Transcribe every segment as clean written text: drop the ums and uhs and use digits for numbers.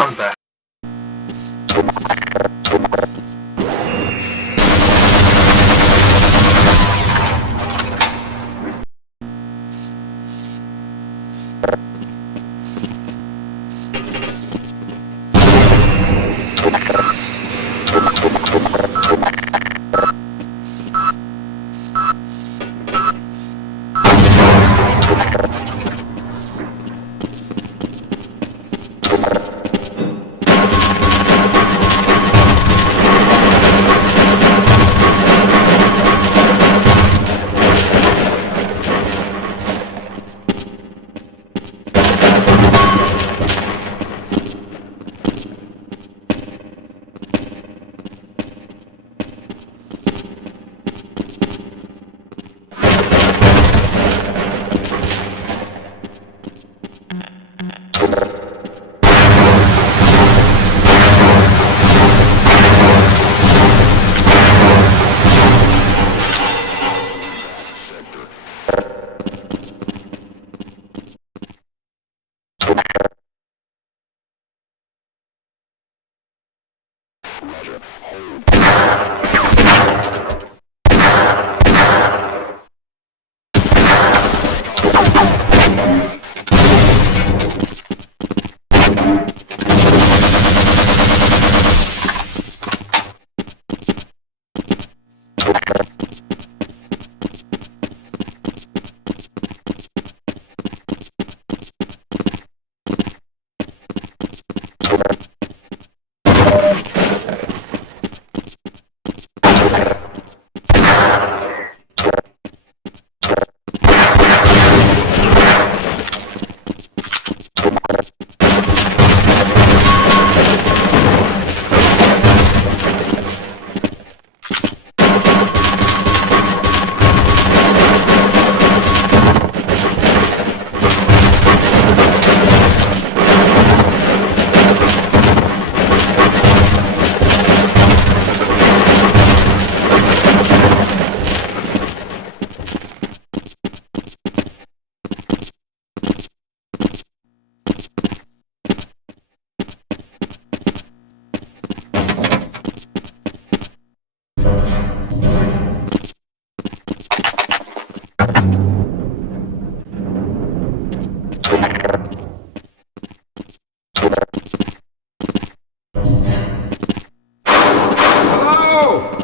I'm back.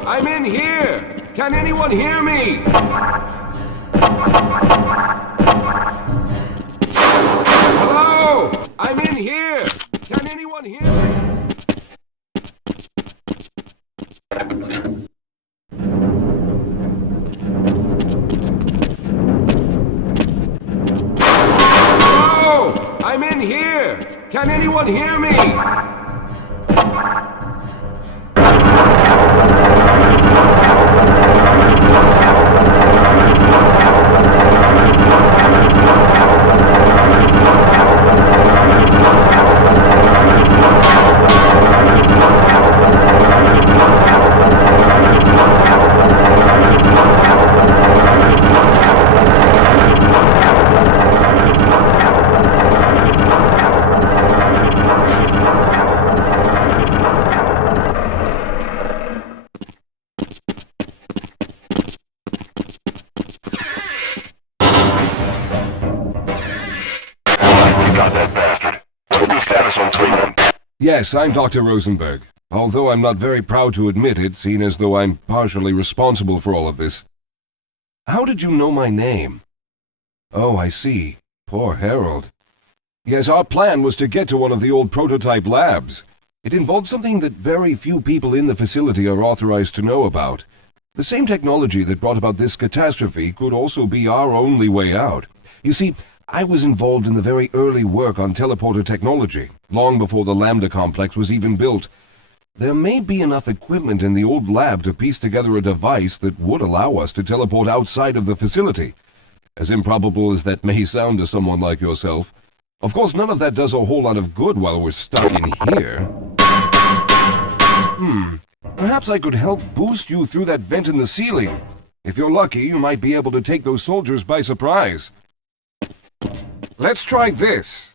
I'm in here! Can anyone hear me? Hello? I'm in here! Can anyone hear me? Hello? I'm in here! Can anyone hear me? Yes, I'm Dr. Rosenberg, although I'm not very proud to admit it, seeing as though I'm partially responsible for all of this. How did you know my name? Oh, I see. Poor Harold. Yes, our plan was to get to one of the old prototype labs. It involved something that very few people in the facility are authorized to know about. The same technology that brought about this catastrophe could also be our only way out. You see, I was involved in the very early work on teleporter technology, long before the Lambda complex was even built. There may be enough equipment in the old lab to piece together a device that would allow us to teleport outside of the facility. As improbable as that may sound to someone like yourself. Of course, none of that does a whole lot of good while we're stuck in here. Perhaps I could help boost you through that vent in the ceiling. If you're lucky, you might be able to take those soldiers by surprise. Let's try this.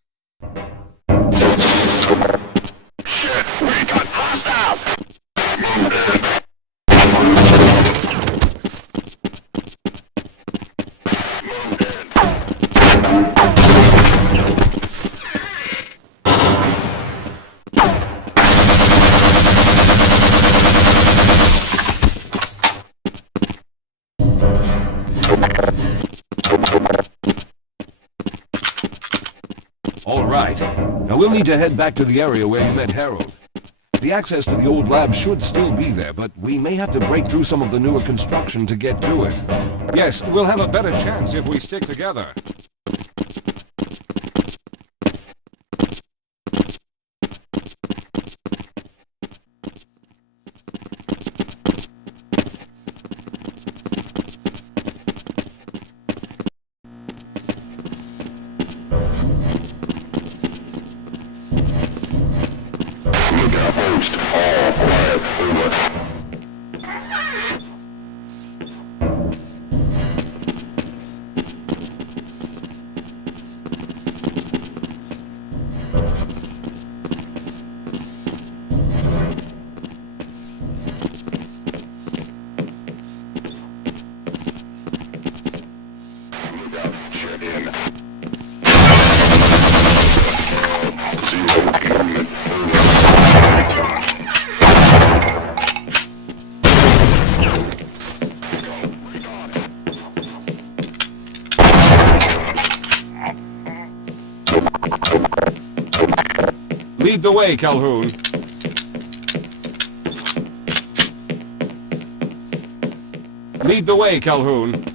All right. Now we'll need to head back to the area where you met Harold. The access to the old lab should still be there, but we may have to break through some of the newer construction to get to it. Yes, we'll have a better chance if we stick together. Lead the way, Calhoun. Lead the way, Calhoun.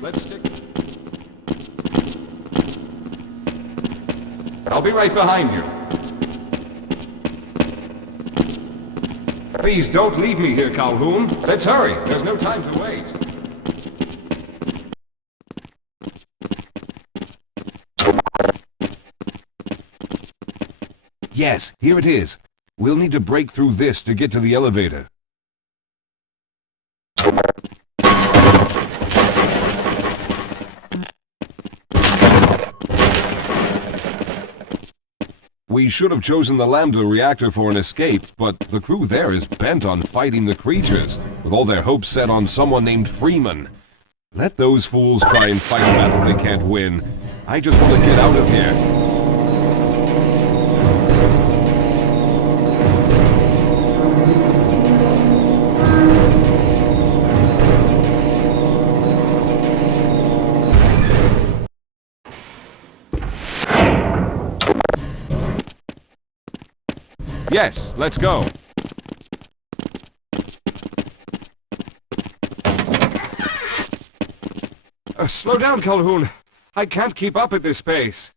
Let's stick. I'll be right behind you. Please don't leave me here, Calhoun. Let's hurry. There's no time to wait. Yes, here it is. We'll need to break through this to get to the elevator. We should have chosen the Lambda reactor for an escape, but the crew there is bent on fighting the creatures, with all their hopes set on someone named Freeman. Let those fools try and fight a battle they can't win. I just want to get out of here. Yes, let's go. Slow down, Calhoun. I can't keep up at this pace.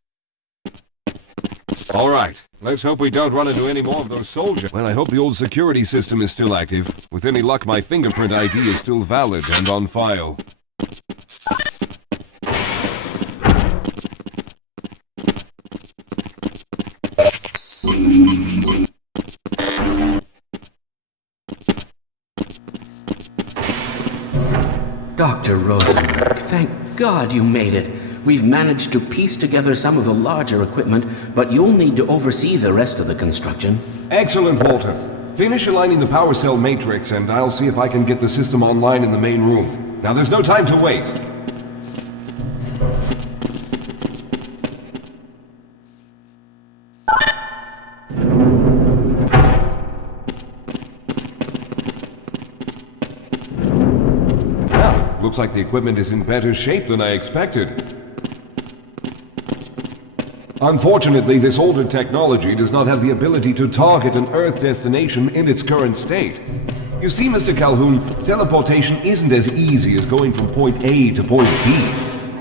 All right. Let's hope we don't run into any more of those soldiers. Well, I hope the old security system is still active. With any luck, my fingerprint ID is still valid and on file. Dr. Rosenberg, thank God you made it. We've managed to piece together some of the larger equipment, but you'll need to oversee the rest of the construction. Excellent, Walter. Finish aligning the power cell matrix, and I'll see if I can get the system online in the main room. Now, there's no time to waste. Looks like the equipment is in better shape than I expected. Unfortunately, this older technology does not have the ability to target an Earth destination in its current state. You see, Mr. Calhoun, teleportation isn't as easy as going from point A to point B.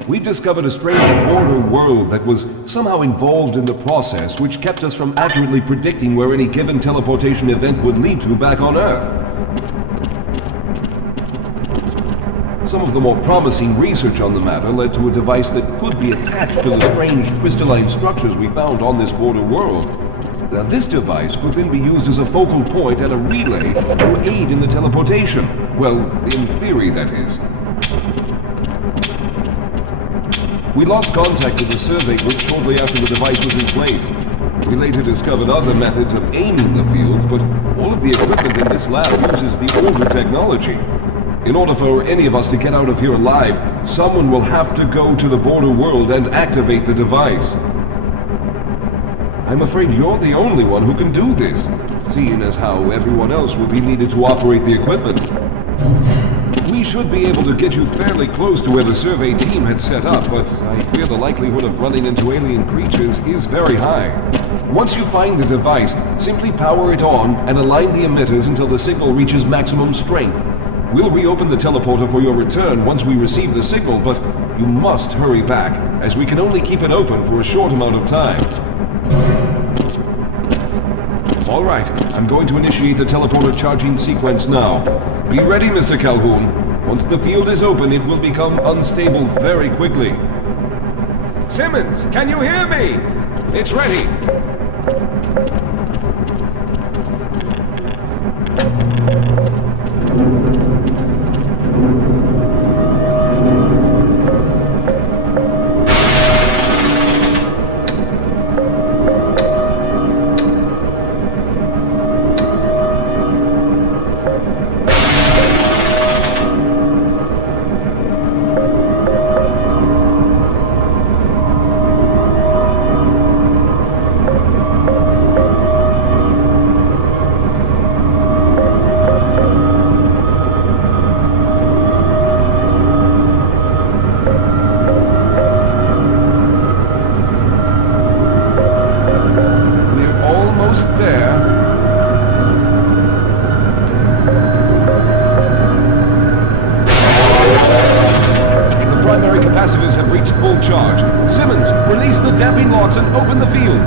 We've discovered a strange border world that was somehow involved in the process, which kept us from accurately predicting where any given teleportation event would lead to back on Earth. Some of the more promising research on the matter led to a device that could be attached to the strange crystalline structures we found on this border world. Now, this device could then be used as a focal point and a relay to aid in the teleportation. Well, in theory, that is. We lost contact with the survey group shortly after the device was in place. We later discovered other methods of aiming the field, but all of the equipment in this lab uses the older technology. In order for any of us to get out of here alive, someone will have to go to the border world and activate the device. I'm afraid you're the only one who can do this, seeing as how everyone else will be needed to operate the equipment. We should be able to get you fairly close to where the survey team had set up, but I fear the likelihood of running into alien creatures is very high. Once you find the device, simply power it on and align the emitters until the signal reaches maximum strength. We'll reopen the teleporter for your return once we receive the signal, but you must hurry back, as we can only keep it open for a short amount of time. All right, I'm going to initiate the teleporter charging sequence now. Be ready, Mr. Calhoun. Once the field is open, it will become unstable very quickly. Simmons, can you hear me? It's ready. Capacitors have reached full charge. Simmons, release the damping locks and open the field.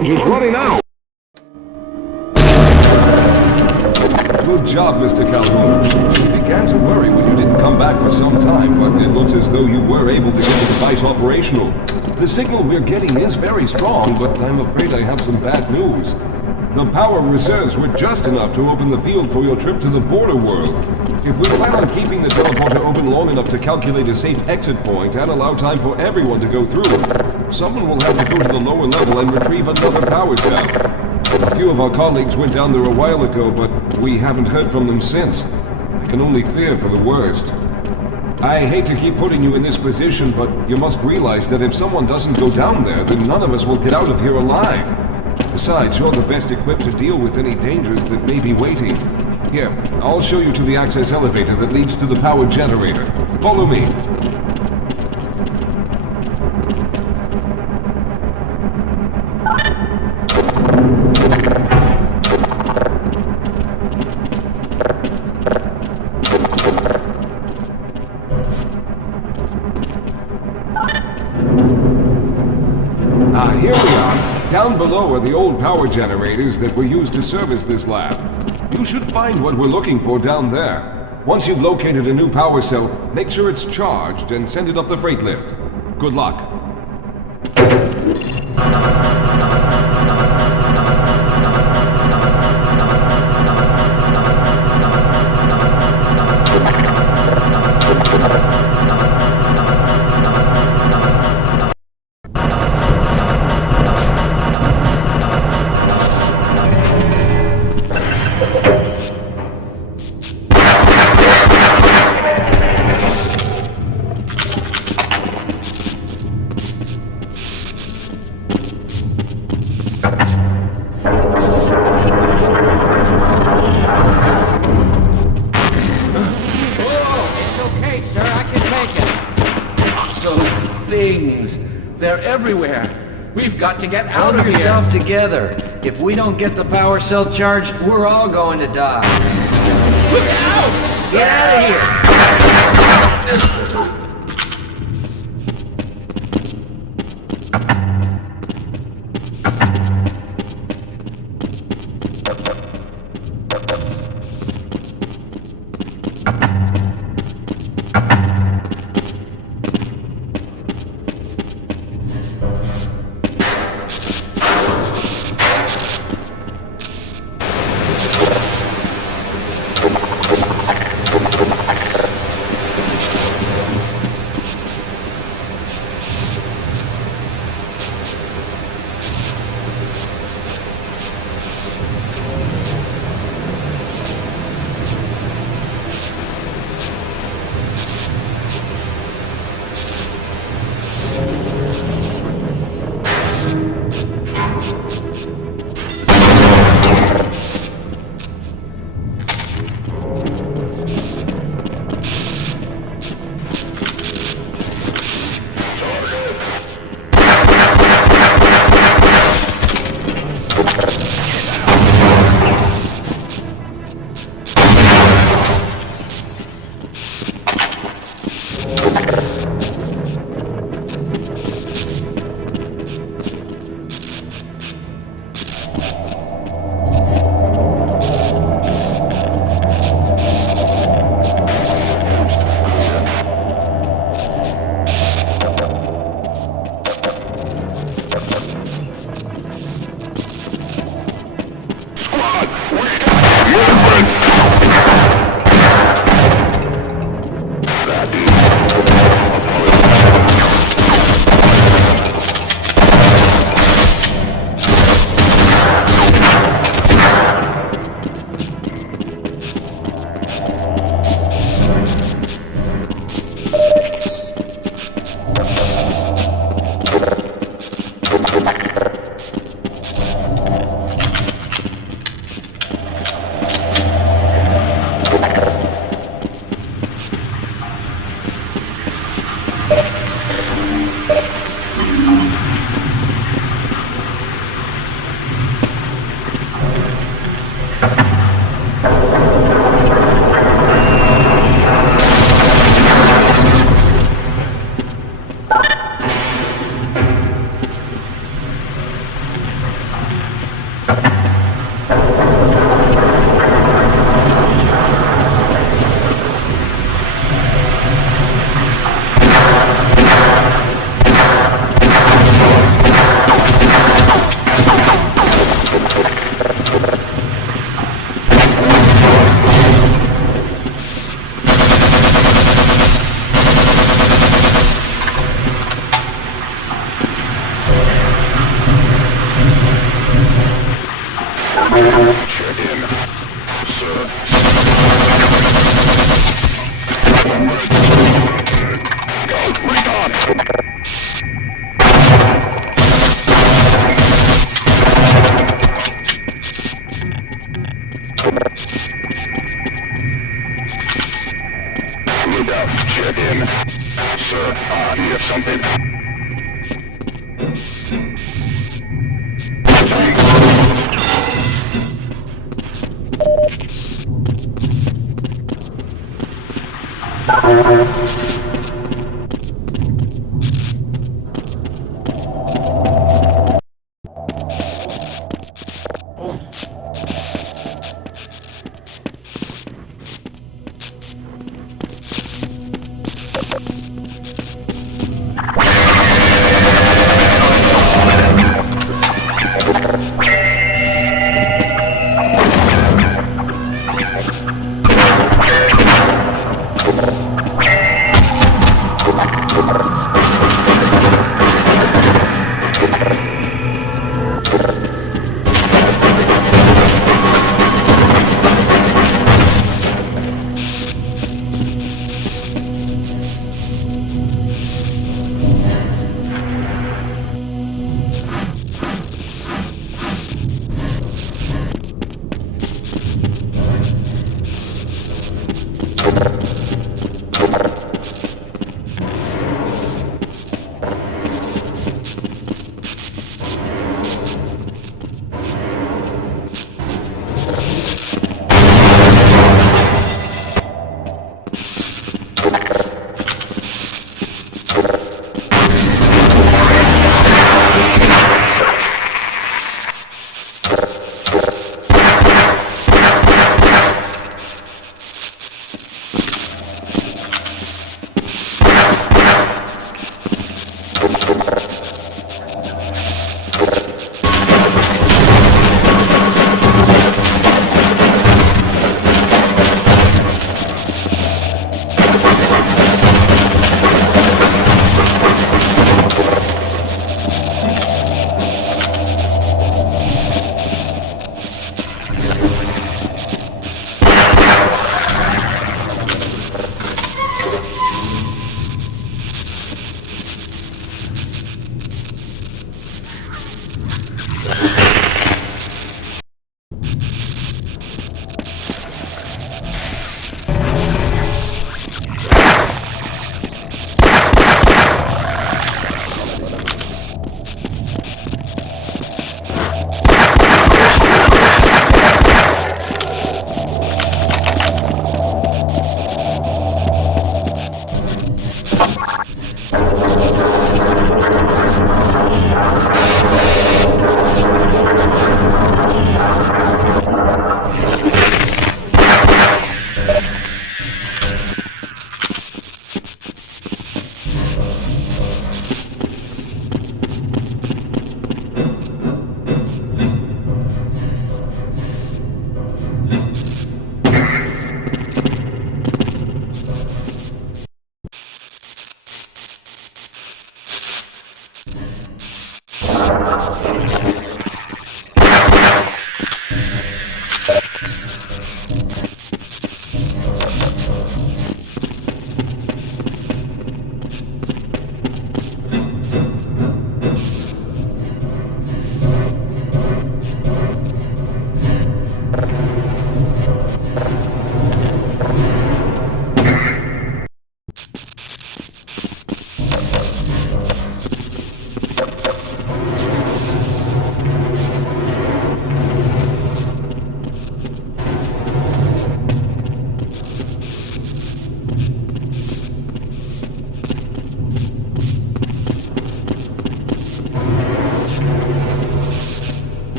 charge is running out. Good job, Mr. Calhoun. We began to worry when you didn't come back for some time, but it looks as though you were able to get the device operational. The signal we're getting is very strong, but I'm afraid I have some bad news. The power reserves were just enough to open the field for your trip to the border world. If we plan on keeping the teleporter open long enough to calculate a safe exit point and allow time for everyone to go through, someone will have to go to the lower level and retrieve another power cell. A few of our colleagues went down there a while ago, but we haven't heard from them since. I can only fear for the worst. I hate to keep putting you in this position, but you must realize that if someone doesn't go down there, then none of us will get out of here alive. Besides, you're the best equipped to deal with any dangers that may be waiting. Here, I'll show you to the access elevator that leads to the power generator. Follow me. Here we are. Down below are the old power generators that were used to service this lab. You should find what we're looking for down there. Once you've located a new power cell, make sure it's charged and send it up the freight lift. Good luck. They're everywhere. We've got to get out of here. Pull yourself together. If we don't get the power cell charged, we're all going to die. Look out! Get out of here!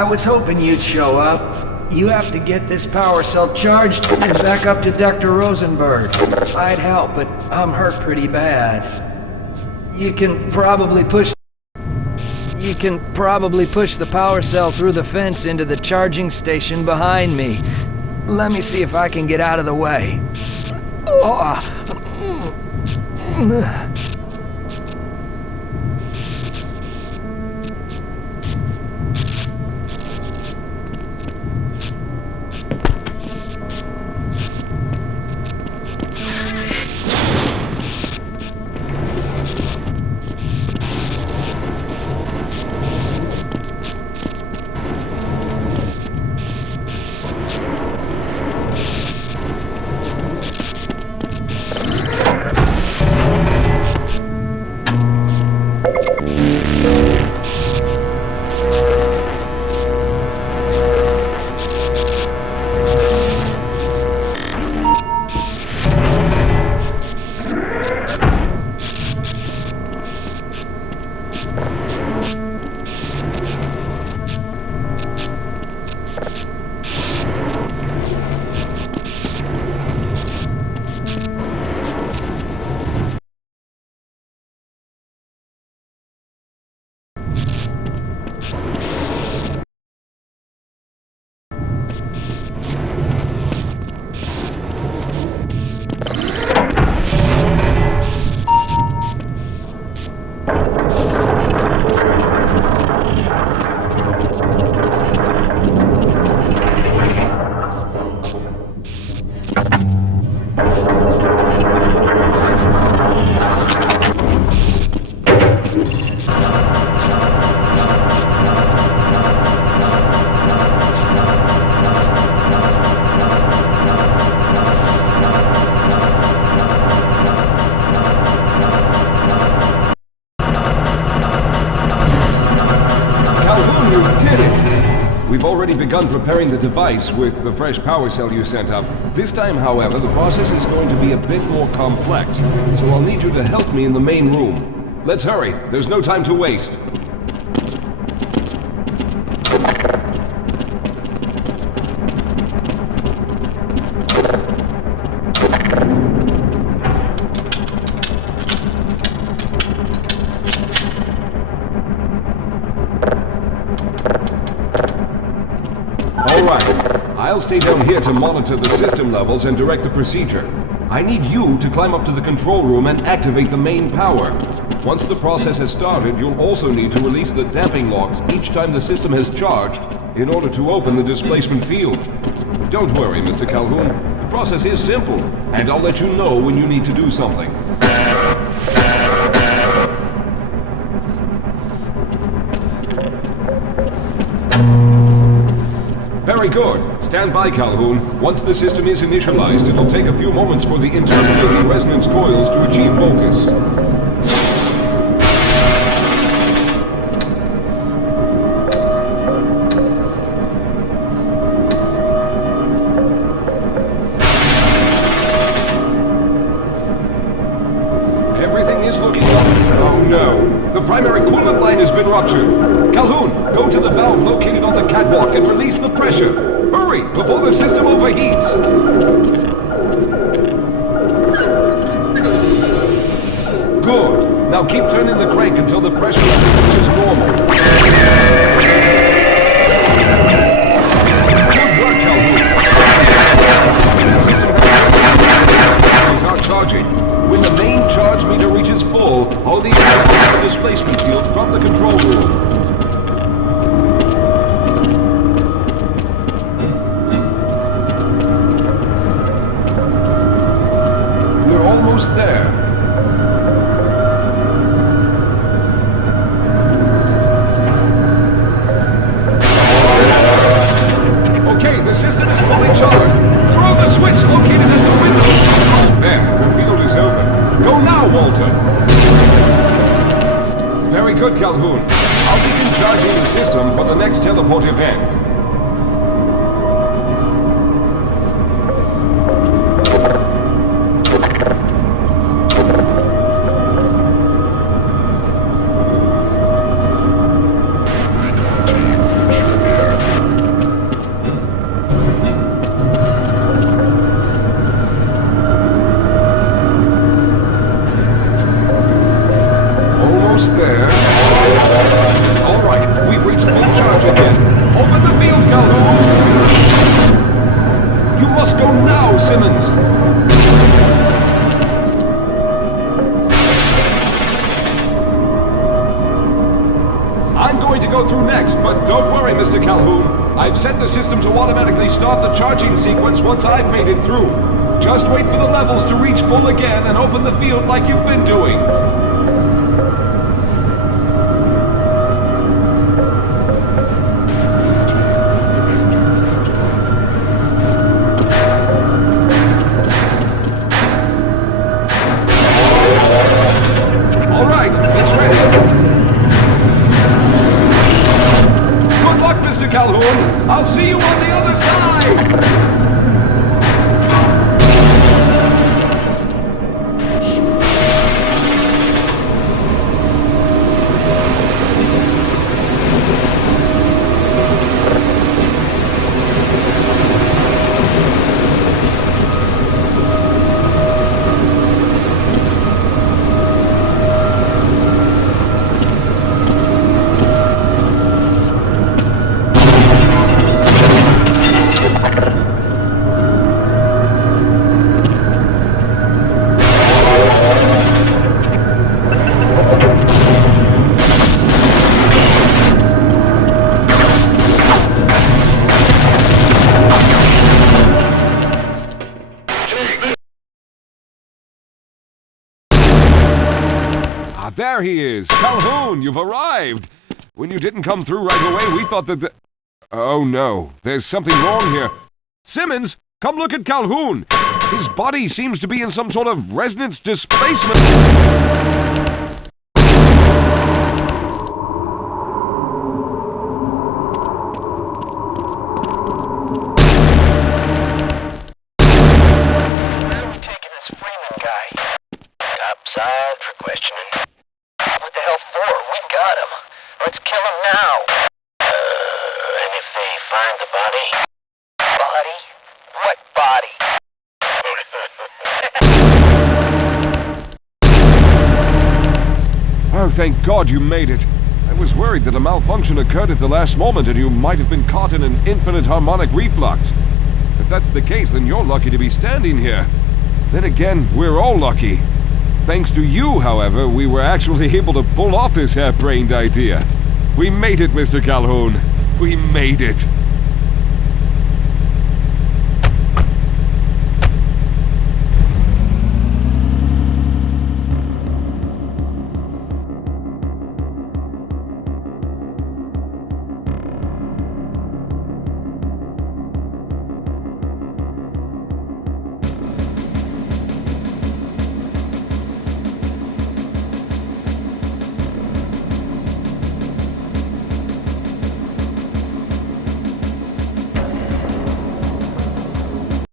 I was hoping you'd show up. You have to get this power cell charged and back up to Dr. Rosenberg. I'd help, but I'm hurt pretty bad. You can probably push the power cell through the fence into the charging station behind me. Let me see if I can get out of the way. We've already begun preparing the device with the fresh power cell you sent up. This time, however, the process is going to be a bit more complex, so I'll need you to help me in the main room. Let's hurry. There's no time to waste. I'll stay down here to monitor the system levels and direct the procedure. I need you to climb up to the control room and activate the main power. Once the process has started, you'll also need to release the damping locks each time the system has charged in order to open the displacement field. Don't worry, Mr. Calhoun. The process is simple, and I'll let you know when you need to do something. Very good. Stand by, Calhoun. Once the system is initialized, it'll take a few moments for the interpolating resonance coils to achieve focus. Everything is looking up. Oh no. The primary coolant line has been ruptured. Calhoun, go to the valve located on the catwalk and release the pressure. Hurry, before the system overheats. Good. Now keep turning the crank until the pressure level reaches normal. Good work, Calhoun. The system has are charging. When the main charge meter reaches full, all these the displacement field from the control room. We're almost there. Okay, the system is fully charged. Throw the switch located at the window. There, the field is open. Go now, Walter. Very good, Calhoun. I'll begin charging the system for the next teleport event. There. All right, we've reached full charge again. Open the field, Calhoun. You must go now, Simmons. I'm going to go through next, but don't worry, Mr. Calhoun. I've set the system to automatically start the charging sequence once I've made it through. Just wait for the levels to reach full again and open the field like you've been doing. Calhoun, I'll see you on the other side! There he is! Calhoun, you've arrived! When you didn't come through right away, we thought that the... Oh no, there's something wrong here. Simmons, come look at Calhoun! His body seems to be in some sort of resonance displacement. Oh, thank God you made it. I was worried that a malfunction occurred at the last moment and you might have been caught in an infinite harmonic reflux. If that's the case, then you're lucky to be standing here. Then again, we're all lucky. Thanks to you, however, we were actually able to pull off this harebrained idea. We made it, Mr. Calhoun. We made it.